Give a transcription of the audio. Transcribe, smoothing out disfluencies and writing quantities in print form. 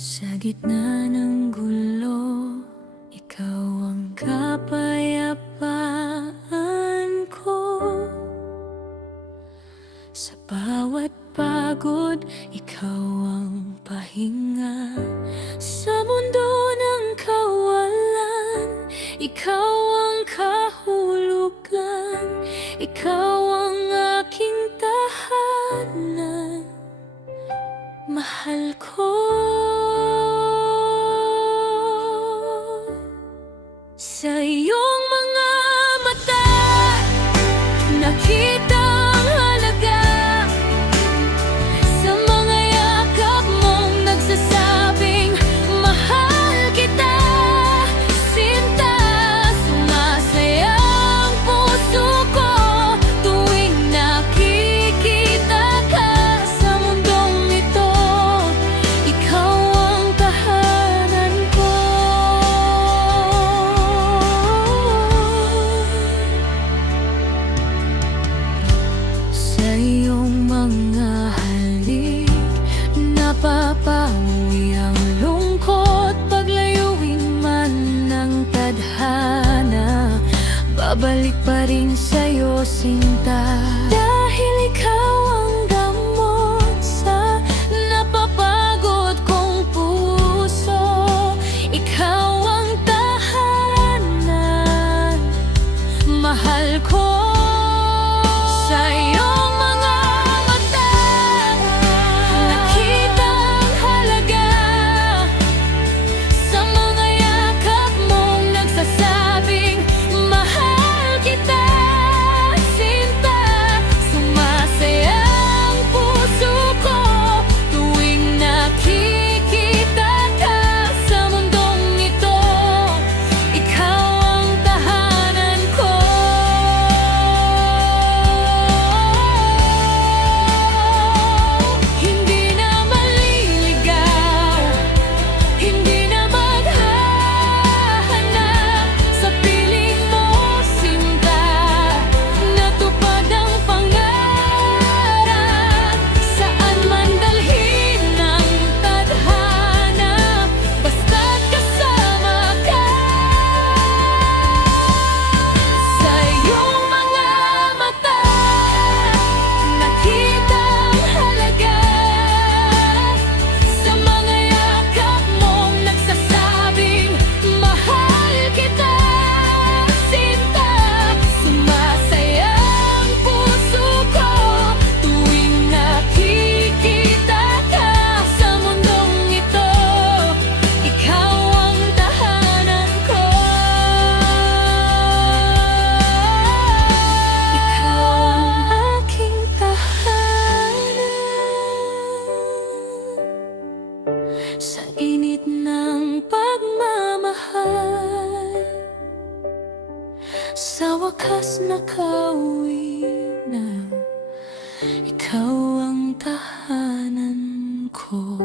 Sa gitna ng gulo, ikaw ang kapayapaan ko. Sa bawat pagod, ikaw ang pahinga. Sa mundo ng kawalan, ikaw ang kahulugan. Ikaw ang aking tahanan, mahal ko. Sa iyong mga mata, nakita ang halaga. Sa mga yakap mong nagsasabing, mahal kita, sinta. Sumasaya ang puso ko tuwing nakikita ka. Sa mundong ito, ikaw ang tahanan ko. Sa iyong mga halik, napapawi ang lungkot. Paglayuin man ng tadhana, babalik pa rin sa'yo, sinta. Dahil ikaw ang gamot sa napapagod kong puso. Ikaw ang tahanan, mahal ko. Sa iyong mga mata, nakita ang halaga. Sa mga yakap mong nagsasabing, mahal kita, sinta. Sumasaya ang puso ko tuwing nakikita ka. Sa mundong ito, ikaw ang tahanan ko. Hindi na maliligaw, hindi na maghahanap sa piling mo, sinta. Natupad ang pangarap, saan man dalhin ng tadhana, basta't kasama ka. Sa iyong mga mata, nakita ang halaga. Sa mga yakap mong nagsasabing, mahal kita, sinta. Sumasaya ang puso ko tuwing nakikita ka. Sa mundong ito, ikaw ang tahanan ko. Ikaw ang aking tahanan. Sa init ng pagmamahal, sa wakas nakauwi na. Ikaw ang tahanan ko.